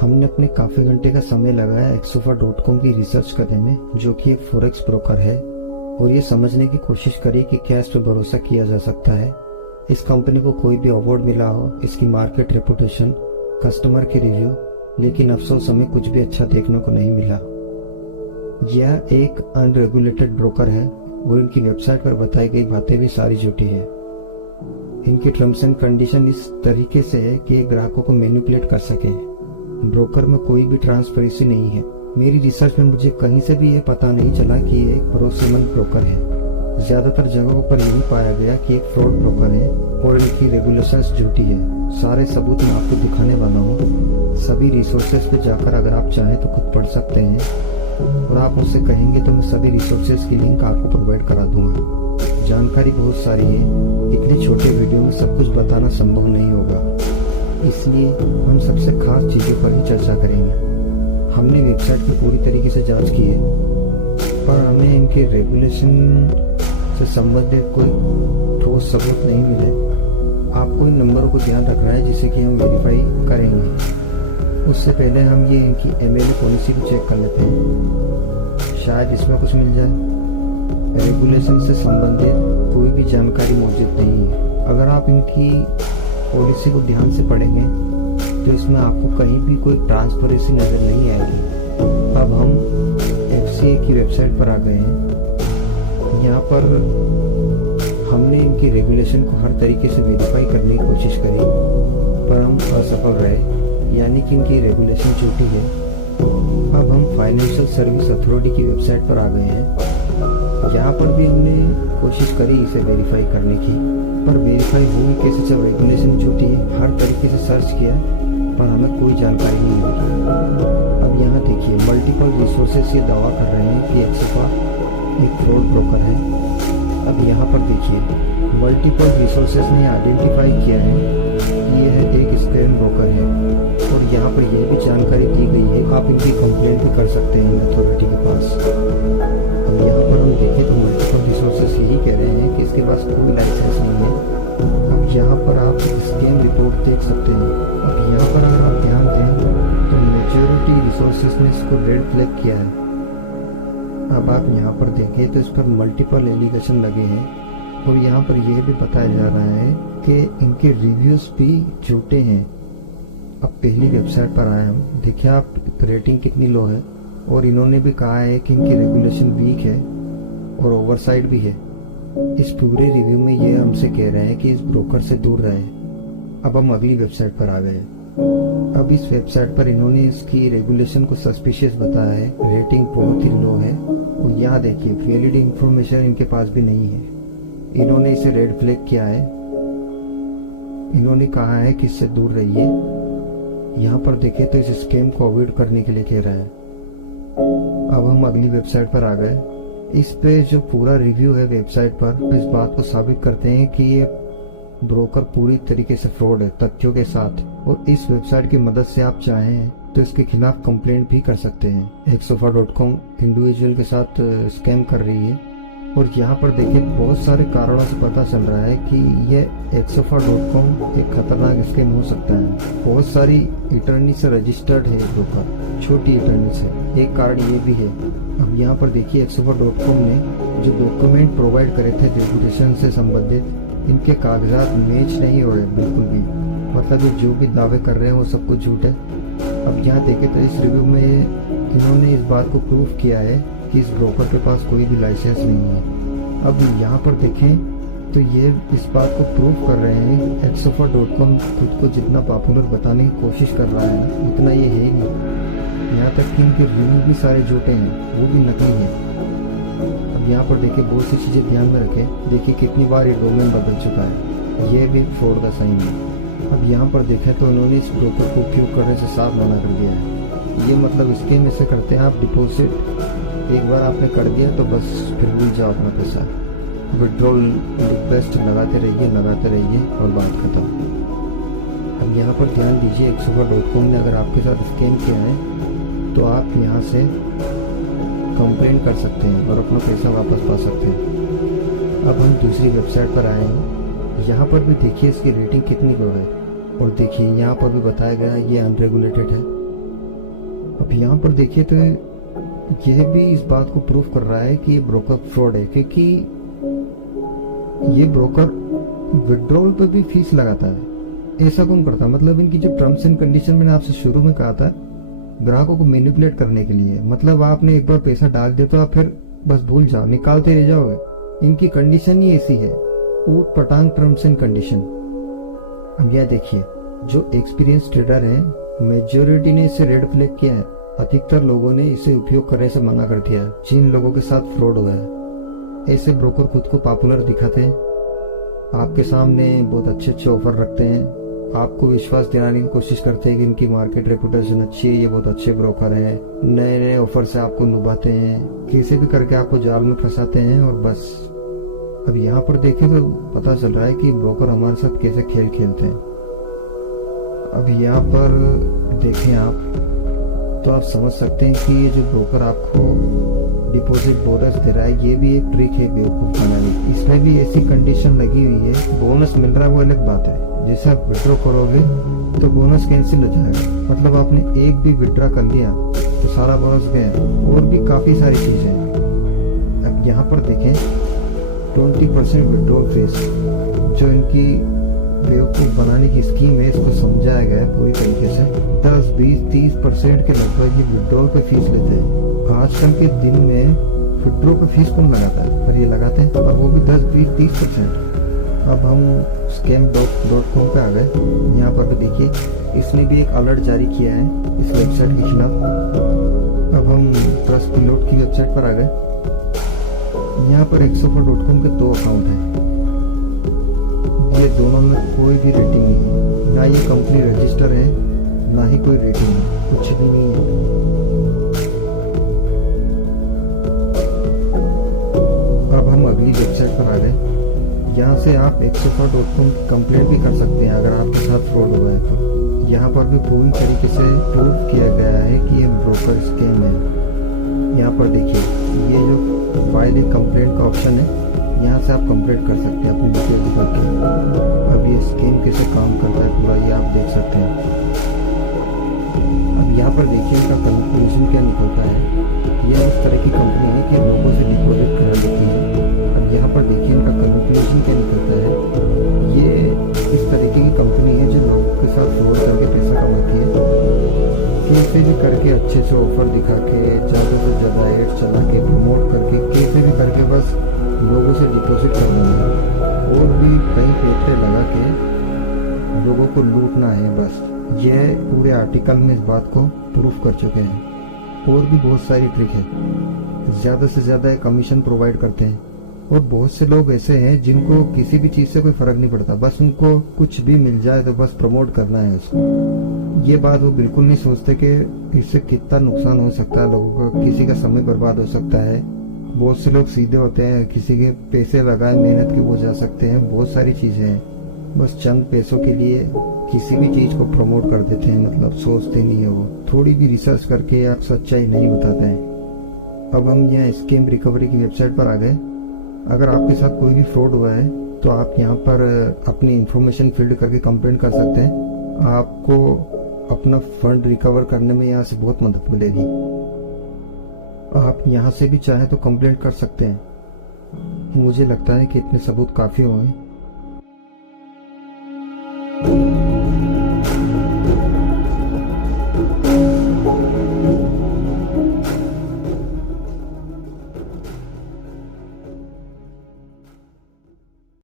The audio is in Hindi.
हमने अपने काफ़ी घंटे का समय लगाया एक्सोफा.com की रिसर्च करने में, जो कि एक फॉरेक्स ब्रोकर है, और ये समझने की कोशिश करी कि क्या इस पर भरोसा किया जा सकता है। इस कंपनी को कोई भी अवार्ड मिला हो, इसकी मार्केट रेपुटेशन, कस्टमर के रिव्यू, लेकिन अफसोस हमें कुछ भी अच्छा देखने को नहीं मिला। यह एक अनरेगुलेटेड ब्रोकर है और इनकी वेबसाइट पर बताई गई बातें भी सारी झूठी है। इनकी टर्म्स एंड कंडीशन इस तरीके से है कि ये ग्राहकों को मैनिपुलेट कर सके। ब्रोकर में कोई भी ट्रांसपेरेंसी नहीं है। मेरी रिसर्च में मुझे कहीं से भी ये पता नहीं चला कि ये एक भरोसेमंद ब्रोकर है। ज्यादातर जगहों पर यही पाया गया कि एक फ्रॉड ब्रोकर है और इनकी रेगुलेशंस झूठी है। सारे सबूत मैं आपको दिखाने वाला हूँ। सभी रिसोर्सेज पे जाकर अगर आप चाहें तो खुद पढ़ सकते हैं, और आप मुझसे कहेंगे तो मैं सभी रिसोर्सेज की लिंक आपको प्रोवाइड करा दूंगा। जानकारी बहुत सारी है, इतने छोटे वीडियो में सब कुछ बताना संभव नहीं होगा, इसलिए हम सबसे खास चीज़ों पर ही चर्चा करेंगे। हमने वेबसाइट की पूरी तरीके से जांच की है, पर हमें इनके रेगुलेशन से संबंधित कोई ठोस सबूत नहीं मिले। आपको इन नंबरों को ध्यान रखना है जिसे कि हम वेरीफाई करेंगे। उससे पहले हम ये इनकी MLA पॉलिसी को चेक कर लेते हैं, शायद इसमें कुछ मिल जाए। रेगुलेशन से संबंधित कोई भी जानकारी मौजूद नहीं है। अगर आप इनकी पॉलिसी को ध्यान से पढ़ेंगे तो इसमें आपको कहीं भी कोई ट्रांसपेरेंसी नज़र नहीं आएगी। अब हम FCA की वेबसाइट पर आ गए हैं। यहाँ पर हमने इनकी रेगुलेशन को हर तरीके से वेरीफाई करने की कोशिश करी, पर हम असफल रहे, यानी कि इनकी रेगुलेशन झूठी है। अब हम फाइनेंशियल सर्विस अथॉरिटी की वेबसाइट पर आ गए हैं। यहाँ पर भी हमने कोशिश करी इसे वेरीफाई करने की, पर वेरीफाई हुई कैसे जब रेगुलेशन झूठी है। हर तरीके से सर्च किया पर हमें कोई जानकारी नहीं मिली। अब यहाँ देखिए, मल्टीपल रिसोर्सेज ये दावा कर रहे हैं कि एक्सोफा एक फ्रॉड ब्रोकर है। अब यहाँ पर देखिए, मल्टीपल रिसोर्सेज ने आइडेंटिफाई किया है कि यह एक स्कैम ब्रोकर है, और यहाँ पर यह भी जानकारी दी गई है आप इनकी कंप्लेंट भी कर सकते हैं अथॉरिटी के पास। अब यहाँ पर हम देखें तो मल्टीपल रिसोर्सेज यही कह रहे हैं कि इसके पास कोई लाइसेंस नहीं है। अब यहाँ पर आप स्कैम रिपोर्ट देख सकते हैं। अब यहाँ पर अगर आप ध्यान दें तो मेजॉरिटी रिसोर्सेज ने इसको रेड फ्लैग किया है। अब आप यहाँ पर देखें तो इस पर मल्टीपल एलिगेशन लगे हैं, और यहाँ पर यह भी बताया जा रहा है कि इनके रिव्यूज भी झूठे हैं। अब पहली वेबसाइट पर आए हम, देखिए आप रेटिंग कितनी लो है, और इन्होंने भी कहा है कि इनकी रेगुलेशन वीक है और ओवरसाइट भी है। इस पूरे रिव्यू में ये हमसे कह रहे हैं कि इस ब्रोकर से दूर रहें। अब हम अगली वेबसाइट पर आ गए। अब इस वेबसाइट पर इन्होंने इसकी रेगुलेशन को सस्पिशियस बताया है, रेटिंग बहुत ही लो है, और यहाँ देखिए वैलिड इंफॉर्मेशन इनके पास भी नहीं है। इन्होंने इसे रेड फ्लैग किया है। इन्होंने कहा है कि इससे दूर रहिए। यहाँ पर देखें तो इस स्कैम को अवॉइड करने के लिए कह रहा है। अब हम अगली वेबसाइट पर आ गए। इस पे जो पूरा रिव्यू है वेबसाइट पर, इस बात को साबित करते हैं कि ये ब्रोकर पूरी तरीके से फ्रॉड है, तथ्यों के साथ। और इस वेबसाइट की मदद से आप चाहें तो इसके खिलाफ कंप्लेंट भी कर सकते हैं। एक्सोफा.com इंडिविजुअल के साथ स्कैम कर रही है, और यहाँ पर देखिए बहुत सारे कारणों से पता चल रहा है कि यह एक्सोफा.com एक खतरनाक स्कैम हो सकता है। बहुत सारी इटर्नी से रजिस्टर्ड है ब्रोकर, छोटी इटर्नी से। एक कारण ये भी है। अब यहाँ पर देखिए, एक्सोफा.com ने जो डॉक्यूमेंट प्रोवाइड करे थे रेगुलेशन से संबंधित, इनके कागजात मैच नहीं हो रहे बिल्कुल भी। मतलब ये जो भी दावे कर रहे हैं वो सब कुछ झूठ है। अब यहाँ देखें तो इस रिव्यू में इन्होंने इस बात को प्रूव किया है कि इस ब्रोकर के पास कोई भी लाइसेंस नहीं है। अब यहाँ पर देखें तो ये इस बात को प्रूव कर रहे हैं, एक्सोफा.com खुद को जितना पॉपुलर बताने की कोशिश कर रहा है उतना ये है ही नहीं। यहाँ तक कि इनके रिव्यू भी सारे झूठे हैं, वो भी नकली हैं। अब यहाँ पर देखिए बहुत सी चीज़ें ध्यान में रखें। देखिए कितनी बार ये डोमेन बदल चुका है, ये भी फ्रॉड का साइन है। अब यहाँ पर देखें तो उन्होंने इस ब्रोकर को उपयोग करने से साफ मना कर दिया है। ये मतलब स्कीम ऐसे करते हैं, आप डिपॉजिट एक बार आपने कर दिया तो बस फिर भूल जाओ अपना पैसा। विड्रॉल रिक्वेस्ट लगाते रहिए और बात खत्म। अब यहाँ पर ध्यान दीजिए, एक्सोफा.com ने अगर आपके साथ स्कैम किया है तो आप यहाँ से कंप्लेंट कर सकते हैं और अपना पैसा वापस पा सकते हैं। अब हम दूसरी वेबसाइट पर आए हैं। यहाँ पर भी देखिए इसकी रेटिंग कितनी लो है, और देखिए यहाँ पर भी बताया गया है ये अनरेगुलेटेड है। अब यहाँ पर देखिए तो यह भी इस बात को प्रूफ कर रहा है कि ये ब्रोकर फ्रॉड है, क्योंकि ये ब्रोकर विड्रॉल पे भी फीस लगाता है। ऐसा कौन करता? मतलब इनकी जो टर्म्स एंड कंडीशन मैंने आपसे शुरू में कहा था, ग्राहकों को मैनिपुलेट करने के लिए, मतलब आपने एक बार पैसा डाल दिया तो आप फिर बस भूल जाओ, निकालते रह जाओगे। इनकी कंडीशन ही ऐसी है, ऊट पटांग टर्म्स एंड कंडीशन। अब यह देखिए, जो एक्सपीरियंस ट्रेडर है मेजोरिटी ने इसे रेड फ्लैग किया है। अधिकतर लोगों ने इसे उपयोग करने से मना कर दिया है। जिन लोगों के साथ फ्रॉड हुआ है, ऐसे ब्रोकर खुद को पॉपुलर दिखाते हैं, आपके सामने बहुत अच्छे अच्छे ऑफर रखते हैं, आपको विश्वास दिलाने की कोशिश करते हैं कि इनकी मार्केट रेपुटेशन अच्छी है, ये बहुत अच्छे ब्रोकर हैं, नए नए ऑफर से आपको लुभाते हैं, कैसे भी करके आपको जाल में फंसाते हैं और बस। अब यहाँ पर देखें तो पता चल रहा है कि ब्रोकर हमारे साथ कैसे खेल खेलते हैं। अब यहाँ पर देखें आप तो आप समझ सकते हैं कि ये जो ब्रोकर आपको डिपॉजिट बोनस दे रहा है, ये भी एक ट्रिक है बेवकूफ बनाने की। इसमें भी ऐसी कंडीशन लगी हुई है, बोनस मिल रहा है वो अलग बात है, जैसे आप विड्रॉ करोगे तो बोनस कैंसिल हो जाएगा, मतलब आपने एक भी विड्रॉ कर लिया तो सारा बोनस गया, और भी काफी सारी चीजें। अब यहाँ पर देखें 20% विड्रॉल फीस, जो इनकी बेवकूफ बनाने की स्कीम है, इसको समझाया गया है पूरी तरीके से। 10, 20, 30% के लगभग ये विड्रॉल पे फीस लेते हैं। आजकल के दिन में विड्रॉल पे फीस कौन लगाता है, पर ये लगाते हैं, और वो भी 10, 20, 30%। अब हम scam.com पे आ गए। यहाँ पर भी देखिए, इसने भी एक अलर्ट जारी किया है इस वेबसाइट के खिलाफ। अब हम ट्रस्टपिलॉट की वेबसाइट पर आ गए। यहाँ पर xoffer.com के 2 अकाउंट हैं। ये दोनों में कोई भी रेटिंग नहीं है, ना ये कंपनी रजिस्टर है, ना ही कोई रेटिंग है, कुछ भी नहीं है। अब हम अगली वेबसाइट पर आ गए। यहाँ से आप xoffer.com कंप्लेंट भी कर सकते हैं अगर आपके साथ फ्रॉड हुआ है तो। यहाँ पर भी पूरी तरीके से प्रूव किया गया है कि ये ब्रोकर स्कैम है। यहाँ पर देखिए, ये जो फाइल कंप्लेंट का ऑप्शन है, यहाँ से आप कंप्लेंट कर सकते हैं अपनी डिटेल दिखा के। अब ये स्कीम कैसे काम करता है पूरा ये आप देख सकते हैं। अब यहाँ पर देखिए इनका कंक्लूजन क्या निकलता है। ये उस तरह की कंपनी है कि लोगों से डिपॉजिट करा लेती है। अब यहाँ पर देखिए इनका कंक्लूजन क्या निकलता है। ये इस तरीके की कंपनी है जो लोगों के साथ फ्रॉड करके पैसा कमाती है, कैसे भी करके अच्छे से ऑफर दिखा के, ज़्यादा से ज़्यादा एड चला के, प्रमोट करके, कैसे भी करके बस लोगों से डिपॉजिट करना है और भी कई पैसे लगा के लोगों को लूटना है बस। यह पूरे आर्टिकल में इस बात को प्रूफ कर चुके हैं। और भी बहुत सारी ट्रिक है, ज़्यादा से ज़्यादा कमीशन प्रोवाइड करते हैं। और बहुत से लोग ऐसे हैं जिनको किसी भी चीज़ से कोई फर्क नहीं पड़ता, बस उनको कुछ भी मिल जाए तो बस प्रमोट करना है उसको। ये बात वो बिल्कुल नहीं सोचते कि इससे कितना नुकसान हो सकता है लोगों का, किसी का समय बर्बाद हो सकता है। बहुत से लोग सीधे होते हैं, किसी के पैसे लगाए मेहनत के वो जा सकते हैं, बहुत सारी चीजें हैं, बस चंद पैसों के लिए किसी भी चीज को प्रमोट कर देते हैं, मतलब सोचते नहीं है वो, थोड़ी भी रिसर्च करके आप सच्चाई नहीं बताते हैं। अब हम यहाँ स्कैम रिकवरी की वेबसाइट पर आ गए। अगर आपके साथ कोई भी फ्रॉड हुआ है तो आप यहाँ पर अपनी इंफॉर्मेशन फिल्ड करके कंप्लेंट कर सकते हैं। आपको अपना फंड रिकवर करने में यहाँ से बहुत मदद मिलेगी। आप यहाँ से भी चाहे तो कंप्लेंट कर सकते हैं। मुझे लगता है कि इतने सबूत काफ़ी होंगे।